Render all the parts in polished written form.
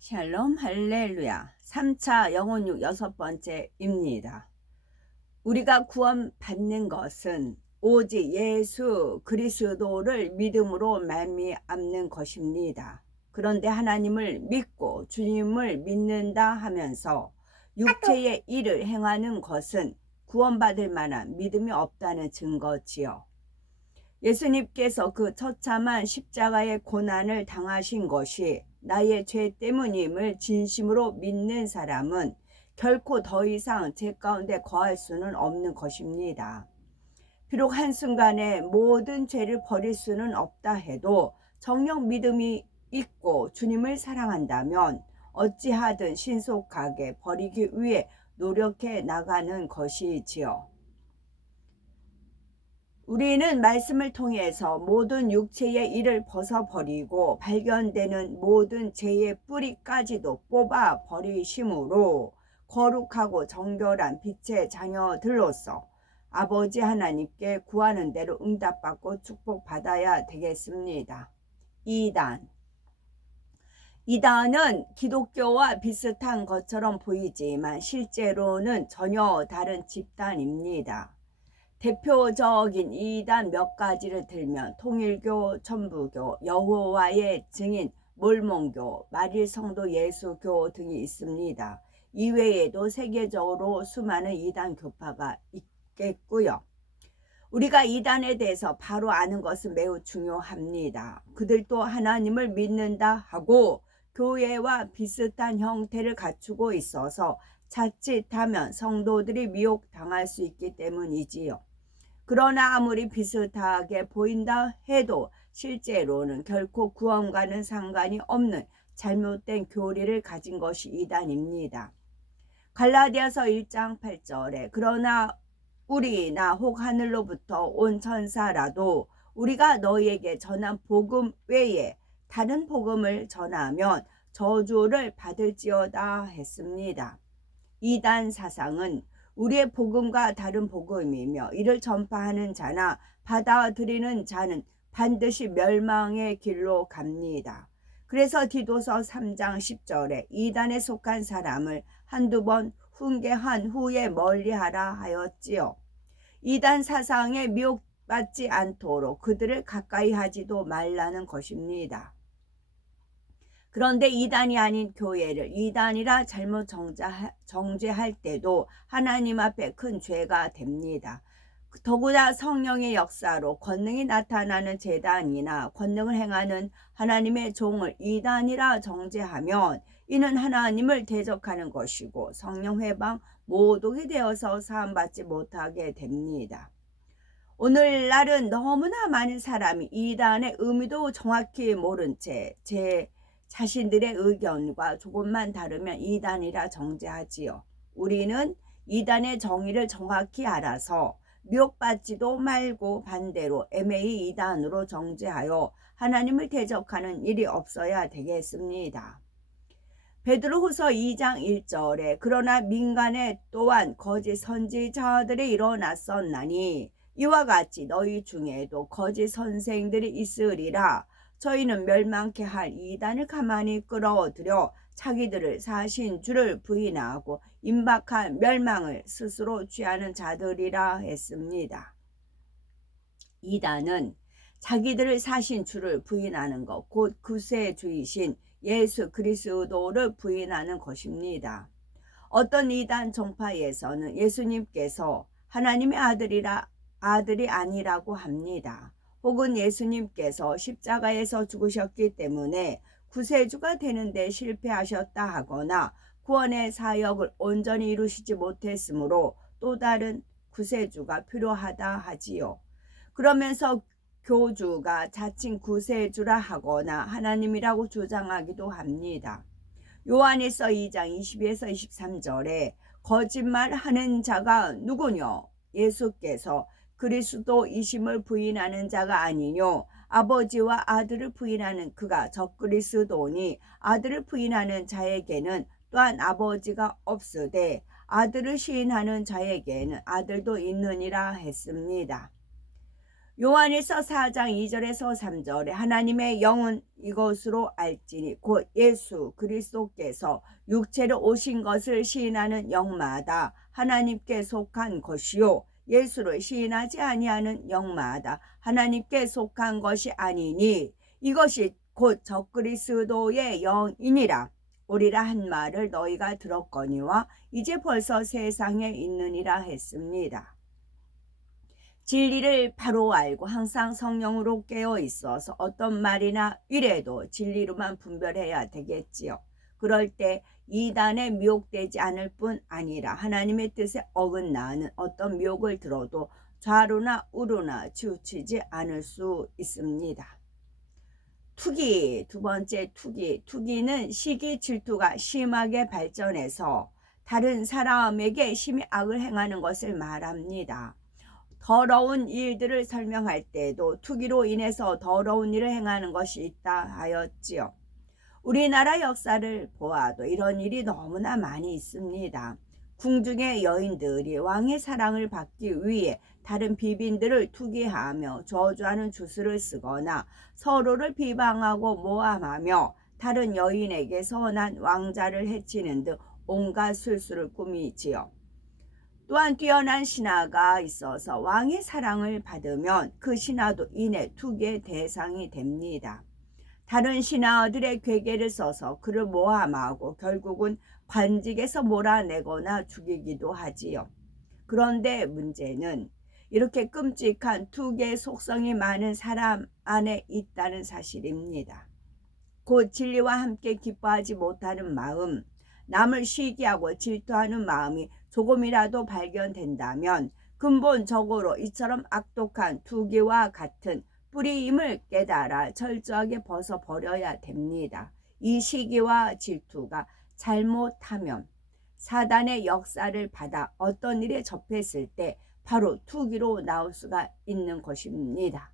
샬롬 할렐루야. 3차 영혼육 6번째입니다. 우리가 구원받는 것은 오직 예수 그리스도를 믿음으로 말미암는 것입니다. 그런데 하나님을 믿고 주님을 믿는다 하면서 육체의 일을 행하는 것은 구원받을 만한 믿음이 없다는 증거지요. 예수님께서 그 처참한 십자가의 고난을 당하신 것이 나의 죄 때문임을 진심으로 믿는 사람은 결코 더 이상 죄 가운데 거할 수는 없는 것입니다. 비록 한순간에 모든 죄를 버릴 수는 없다 해도 정녕 믿음이 있고 주님을 사랑한다면 어찌하든 신속하게 버리기 위해 노력해 나가는 것이지요. 우리는 말씀을 통해서 모든 육체의 일을 벗어버리고 발견되는 모든 죄의 뿌리까지도 뽑아 버리심으로 거룩하고 정결한 빛의 자녀들로서 아버지 하나님께 구하는 대로 응답받고 축복받아야 되겠습니다. 이단은 기독교와 비슷한 것처럼 보이지만 실제로는 전혀 다른 집단입니다. 대표적인 이단 몇 가지를 들면 통일교, 천부교, 여호와의 증인, 몰몬교, 말일성도 예수교 등이 있습니다. 이외에도 세계적으로 수많은 이단 교파가 있겠고요. 우리가 이단에 대해서 바로 아는 것은 매우 중요합니다. 그들도 하나님을 믿는다 하고 교회와 비슷한 형태를 갖추고 있어서 자칫하면 성도들이 미혹당할 수 있기 때문이지요. 그러나 아무리 비슷하게 보인다 해도 실제로는 결코 구원과는 상관이 없는 잘못된 교리를 가진 것이 이단입니다. 갈라디아서 1장 8절에 그러나 우리나 혹 하늘로부터 온 천사라도 우리가 너희에게 전한 복음 외에 다른 복음을 전하면 저주를 받을지어다 했습니다. 이단 사상은 우리의 복음과 다른 복음이며 이를 전파하는 자나 받아들이는 자는 반드시 멸망의 길로 갑니다. 그래서 디도서 3장 10절에 이단에 속한 사람을 한두 번 훈계한 후에 멀리하라 하였지요. 이단 사상에 미혹받지 않도록 그들을 가까이 하지도 말라는 것입니다. 그런데 이단이 아닌 교회를 이단이라 잘못 정죄할 때도 하나님 앞에 큰 죄가 됩니다. 더구나 성령의 역사로 권능이 나타나는 제단이나 권능을 행하는 하나님의 종을 이단이라 정죄하면 이는 하나님을 대적하는 것이고 성령 회방 모독이 되어서 사함받지 못하게 됩니다. 오늘날은 너무나 많은 사람이 이단의 의미도 정확히 모른 채 자신들의 의견과 조금만 다르면 이단이라 정죄하지요. 우리는 이단의 정의를 정확히 알아서 미혹받지도 말고 반대로 애매히 이단으로 정죄하여 하나님을 대적하는 일이 없어야 되겠습니다. 베드로후서 2장 1절에 그러나 민간에 또한 거짓 선지자들이 일어났었나니 이와 같이 너희 중에도 거짓 선생들이 있으리라. 저희는 멸망케 할 이단을 가만히 끌어들여 자기들을 사신 주를 부인하고 임박한 멸망을 스스로 취하는 자들이라 했습니다. 이단은 자기들을 사신 주를 부인하는 것, 곧 구세주이신 예수 그리스도를 부인하는 것입니다. 어떤 이단 정파에서는 예수님께서 하나님의 아들이 아니라고 합니다. 혹은 예수님께서 십자가에서 죽으셨기 때문에 구세주가 되는데 실패하셨다 하거나 구원의 사역을 온전히 이루시지 못했으므로 또 다른 구세주가 필요하다 하지요. 그러면서 교주가 자칭 구세주라 하거나 하나님이라고 주장하기도 합니다. 요한일서 2장 22에서 23절에 거짓말하는 자가 누구뇨? 예수께서 그리스도이심을 부인하는 자가 아니뇨? 아버지와 아들을 부인하는 그가 적그리스도니 아들을 부인하는 자에게는 또한 아버지가 없으되 아들을 시인하는 자에게는 아들도 있느니라 했습니다. 요한일서 4장 2절에서 3절에 하나님의 영은 이것으로 알지니 곧 예수 그리스도께서 육체로 오신 것을 시인하는 영마다 하나님께 속한 것이요 예수를 시인하지 아니하는 영마다 하나님께 속한 것이 아니니 이것이 곧 적그리스도의 영이니라. 오리라 한 말을 너희가 들었거니와 이제 벌써 세상에 있느니라 했습니다. 진리를 바로 알고 항상 성령으로 깨어 있어서 어떤 말이나 이래도 진리로만 분별해야 되겠지요. 그럴 때 이단에 미혹되지 않을 뿐 아니라 하나님의 뜻에 어긋나는 어떤 미혹을 들어도 좌로나 우로나 치우치지 않을 수 있습니다. 투기, 두 번째 투기. 투기는 시기 질투가 심하게 발전해서 다른 사람에게 심히 악을 행하는 것을 말합니다. 더러운 일들을 설명할 때도 투기로 인해서 더러운 일을 행하는 것이 있다 하였지요. 우리나라 역사를 보아도 이런 일이 너무나 많이 있습니다. 궁중의 여인들이 왕의 사랑을 받기 위해 다른 비빈들을 투기하며 저주하는 주술을 쓰거나 서로를 비방하고 모함하며 다른 여인에게 선한 왕자를 해치는 등 온갖 술수를 꾸미지요. 또한 뛰어난 신하가 있어서 왕의 사랑을 받으면 그 신하도 이내 투기의 대상이 됩니다. 다른 신하들의 괴계를 써서 그를 모함하고 결국은 관직에서 몰아내거나 죽이기도 하지요. 그런데 문제는 이렇게 끔찍한 투기의 속성이 많은 사람 안에 있다는 사실입니다. 곧 진리와 함께 기뻐하지 못하는 마음, 남을 시기하고 질투하는 마음이 조금이라도 발견된다면 근본적으로 이처럼 악독한 투기와 같은 뿌리임을 깨달아 철저하게 벗어버려야 됩니다. 이 시기와 질투가 잘못하면 사단의 역사를 받아 어떤 일에 접했을 때 바로 투기로 나올 수가 있는 것입니다.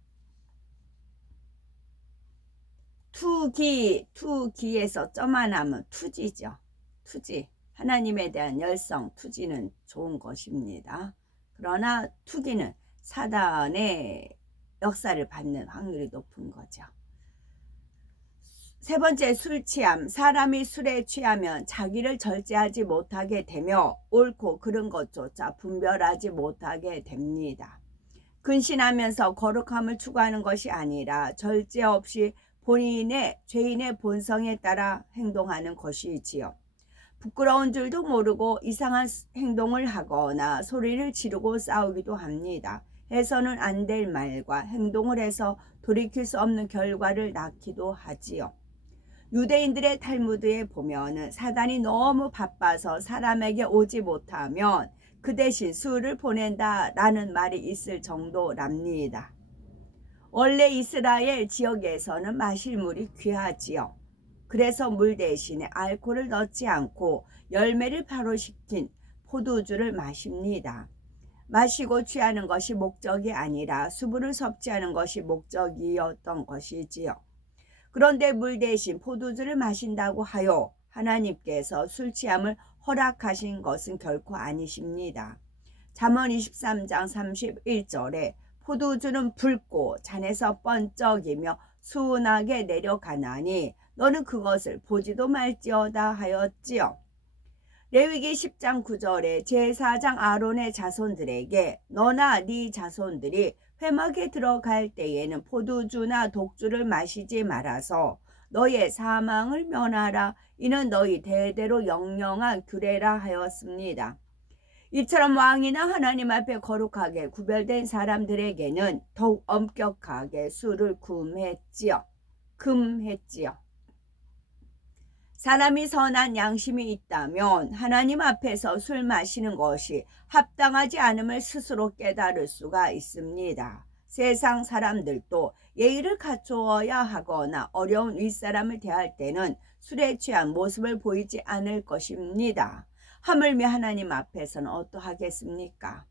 투기에서 점 하나면 투지죠. 투지. 하나님에 대한 열성, 투지는 좋은 것입니다. 그러나 투기는 사단의 역사를 받는 확률이 높은 거죠. 세 번째, 술 취함. 사람이 술에 취하면 자기를 절제하지 못하게 되며 옳고 그른 것조차 분별하지 못하게 됩니다. 근신하면서 거룩함을 추구하는 것이 아니라 절제 없이 본인의 죄인의 본성에 따라 행동하는 것이지요. 부끄러운 줄도 모르고 이상한 행동을 하거나 소리를 지르고 싸우기도 합니다. 해서는 안 될 말과 행동을 해서 돌이킬 수 없는 결과를 낳기도 하지요. 유대인들의 탈무드에 보면은 사단이 너무 바빠서 사람에게 오지 못하면 그 대신 술을 보낸다라는 말이 있을 정도랍니다. 원래 이스라엘 지역에서는 마실 물이 귀하지요. 그래서 물 대신에 알코올을 넣지 않고 열매를 발효시킨 포도주를 마십니다. 마시고 취하는 것이 목적이 아니라 수분을 섭취하는 것이 목적이었던 것이지요. 그런데 물 대신 포도주를 마신다고 하여 하나님께서 술 취함을 허락하신 것은 결코 아니십니다. 잠언 23장 31절에 포도주는 붉고 잔에서 번쩍이며 순하게 내려가나니 너는 그것을 보지도 말지어다 하였지요. 레위기 10장 9절에 제사장 아론의 자손들에게 너나 네 자손들이 회막에 들어갈 때에는 포도주나 독주를 마시지 말아서 너의 사망을 면하라. 이는 너희 대대로 영영한 규례라 하였습니다. 이처럼 왕이나 하나님 앞에 거룩하게 구별된 사람들에게는 더욱 엄격하게 술을 금했지요. 사람이 선한 양심이 있다면 하나님 앞에서 술 마시는 것이 합당하지 않음을 스스로 깨달을 수가 있습니다. 세상 사람들도 예의를 갖추어야 하거나 어려운 윗사람을 대할 때는 술에 취한 모습을 보이지 않을 것입니다. 하물며 하나님 앞에서는 어떠하겠습니까?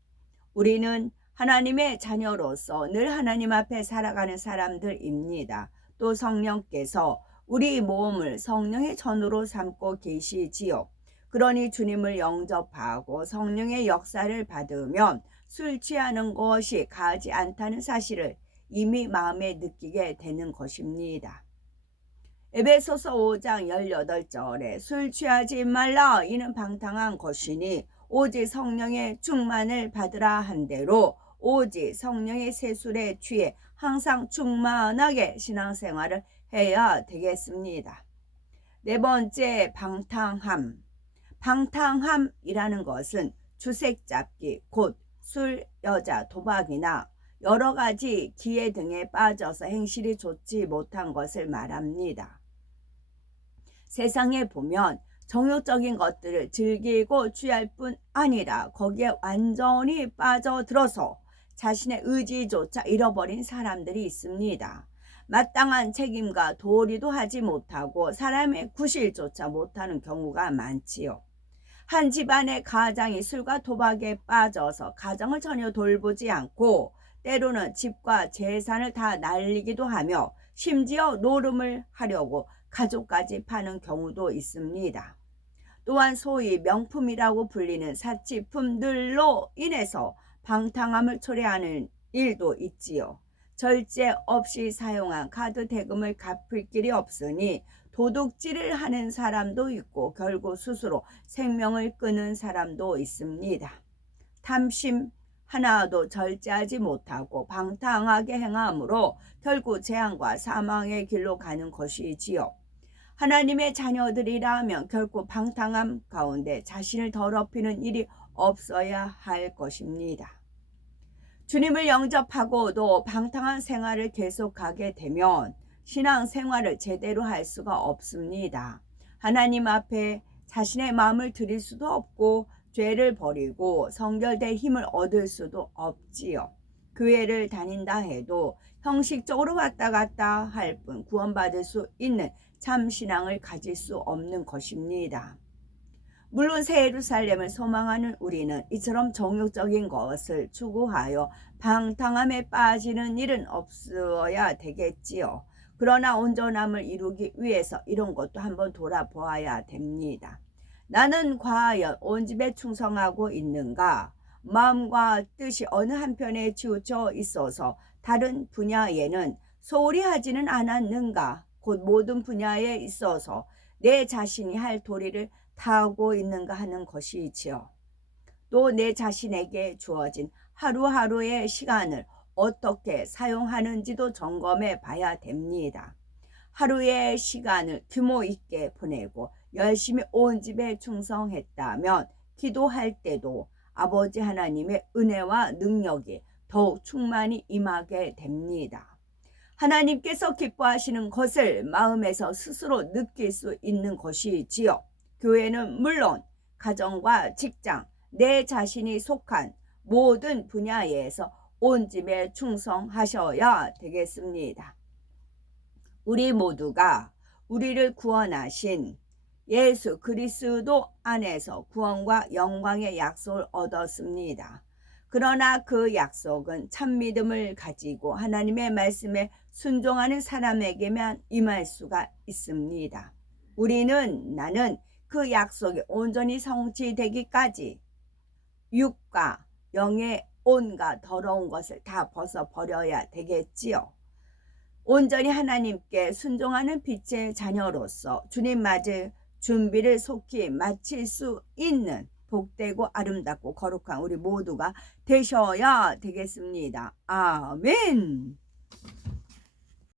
우리는 하나님의 자녀로서 늘 하나님 앞에 살아가는 사람들입니다. 또 성령께서 우리 몸을 성령의 전으로 삼고 계시지요. 그러니 주님을 영접하고 성령의 역사를 받으면 술 취하는 것이 가하지 않다는 사실을 이미 마음에 느끼게 되는 것입니다. 에베소서 5장 18절에 술 취하지 말라 이는 방탕한 것이니 오직 성령의 충만을 받으라 한 대로 오직 성령의 세술에 취해 항상 충만하게 신앙생활을 해야 되겠습니다. 네 번째, 방탕함. 방탕함이라는 것은 주색 잡기, 곧 술, 여자, 도박이나 여러 가지 기회 등에 빠져서 행실이 좋지 못한 것을 말합니다. 세상에 보면 정욕적인 것들을 즐기고 취할 뿐 아니라 거기에 완전히 빠져들어서 자신의 의지조차 잃어버린 사람들이 있습니다. 마땅한 책임과 도리도 하지 못하고 사람의 구실조차 못하는 경우가 많지요. 한 집안의 가장이 술과 도박에 빠져서 가정을 전혀 돌보지 않고 때로는 집과 재산을 다 날리기도 하며 심지어 노름을 하려고 가족까지 파는 경우도 있습니다. 또한 소위 명품이라고 불리는 사치품들로 인해서 방탕함을 초래하는 일도 있지요. 절제 없이 사용한 카드 대금을 갚을 길이 없으니 도둑질을 하는 사람도 있고 결국 스스로 생명을 끊는 사람도 있습니다. 탐심 하나도 절제하지 못하고 방탕하게 행함으로 결국 재앙과 사망의 길로 가는 것이지요. 하나님의 자녀들이라면 결코 방탕함 가운데 자신을 더럽히는 일이 없어야 할 것입니다. 주님을 영접하고도 방탕한 생활을 계속하게 되면 신앙생활을 제대로 할 수가 없습니다. 하나님 앞에 자신의 마음을 드릴 수도 없고 죄를 버리고 성결될 힘을 얻을 수도 없지요. 교회를 다닌다 해도 형식적으로 왔다 갔다 할 뿐 구원받을 수 있는 참 신앙을 가질 수 없는 것입니다. 물론 새 예루살렘을 소망하는 우리는 이처럼 정욕적인 것을 추구하여 방탕함에 빠지는 일은 없어야 되겠지요. 그러나 온전함을 이루기 위해서 이런 것도 한번 돌아보아야 됩니다. 나는 과연 온 집에 충성하고 있는가? 마음과 뜻이 어느 한편에 치우쳐 있어서 다른 분야에는 소홀히 하지는 않았는가? 곧 모든 분야에 있어서 내 자신이 할 도리를 다하고 있는가 하는 것이지요. 또 내 자신에게 주어진 하루하루의 시간을 어떻게 사용하는지도 점검해 봐야 됩니다. 하루의 시간을 규모 있게 보내고 열심히 온 집에 충성했다면 기도할 때도 아버지 하나님의 은혜와 능력이 더욱 충만히 임하게 됩니다. 하나님께서 기뻐하시는 것을 마음에서 스스로 느낄 수 있는 것이지요. 교회는 물론 가정과 직장, 내 자신이 속한 모든 분야에서 온 집에 충성하셔야 되겠습니다. 우리 모두가 우리를 구원하신 예수 그리스도 안에서 구원과 영광의 약속을 얻었습니다. 그러나 그 약속은 참 믿음을 가지고 하나님의 말씀에 순종하는 사람에게만 임할 수가 있습니다. 나는 그 약속이 온전히 성취되기까지 육과 영의 온갖 더러운 것을 다 벗어버려야 되겠지요. 온전히 하나님께 순종하는 빛의 자녀로서 주님 맞을 준비를 속히 마칠 수 있는 복되고 아름답고 거룩한 우리 모두가 되셔야 되겠습니다. 아멘.